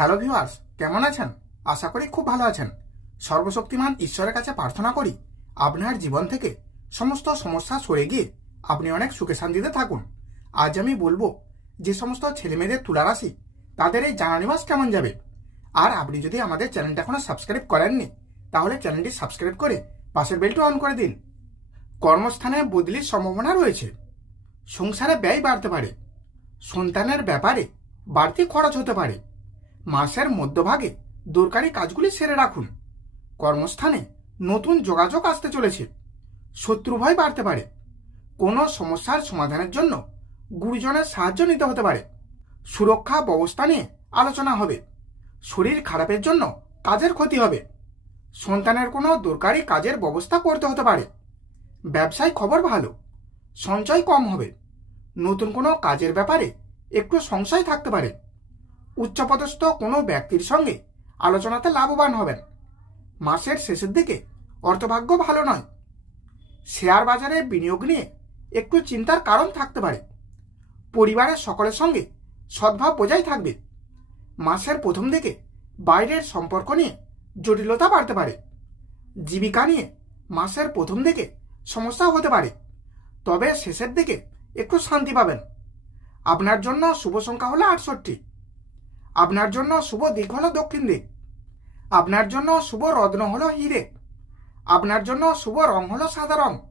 Hello viewers, কেমন আছেন? আশা করি খুব ভালো আছেন। সর্বশক্তিমান ঈশ্বরের কাছে প্রার্থনা করি, আপনার জীবন থেকে সমস্ত সমস্যা সরে গিয়ে আপনি অনেক সুখে শান্তিতে থাকুন। আজ আমি বলব, যে সমস্ত ছেলেমেয়েদের তুলা রাশি তাদের এই জানুয়ারি মাস কেমন যাবে? আর আপনি যদি আমাদের চ্যানেলটা এখনও সাবস্ক্রাইব করেননি, তাহলে চ্যানেলটি সাবস্ক্রাইব করে পাশের বেলটা অন করে দিন। কর্মস্থানে বদলির সম্ভাবনা রয়েছে। সংসারে ব্যয় বাড়তে পারে। সন্তানের ব্যাপারে বাড়তি খরচ হতে পারে। মাসের মধ্যভাগে দরকারি কাজগুলি সেরে রাখুন। কর্মস্থানে নতুন যোগাযোগ আসতে চলেছে। শত্রু ভয় বাড়তে পারে। কোনো সমস্যার সমাধানের জন্য গুরুজনের সাহায্য নিতে হতে পারে। সুরক্ষা ব্যবস্থা নিয়ে আলোচনা হবে। শরীর খারাপের জন্য কাজের ক্ষতি হবে। সন্তানের কোনো দরকারি কাজের ব্যবস্থা করতে হতে পারে। ব্যবসায় খবর ভালো। সঞ্চয় কম হবে। নতুন কোনো কাজের ব্যাপারে একটু সংশয় থাকতে পারে। উচ্চপদস্থ কোনো ব্যক্তির সঙ্গে আলোচনাতে লাভবান হবেন। মাসের শেষের দিকে অর্থভাগ্য ভালো নয়। শেয়ার বাজারে বিনিয়োগ নিয়ে একটু চিন্তার কারণ থাকতে পারে। পরিবারের সকলের সঙ্গে সদ্ভাব বজায় থাকবে। মাসের প্রথম দিকে বাইরের সম্পর্ক নিয়ে জটিলতা বাড়তে পারে। জীবিকা নিয়ে মাসের প্রথম দিকে সমস্যা হতে পারে। তবে শেষের দিকে একটু শান্তি পাবেন। আপনার জন্য শুভ সংখ্যা হলো আটষট্টি। আপনার জন্য শুভ দিক হলো দক্ষিণ দিক। আপনার জন্য শুভ রত্ন হলো হিরে। আপনার জন্য শুভ রং হলো সাদা রং।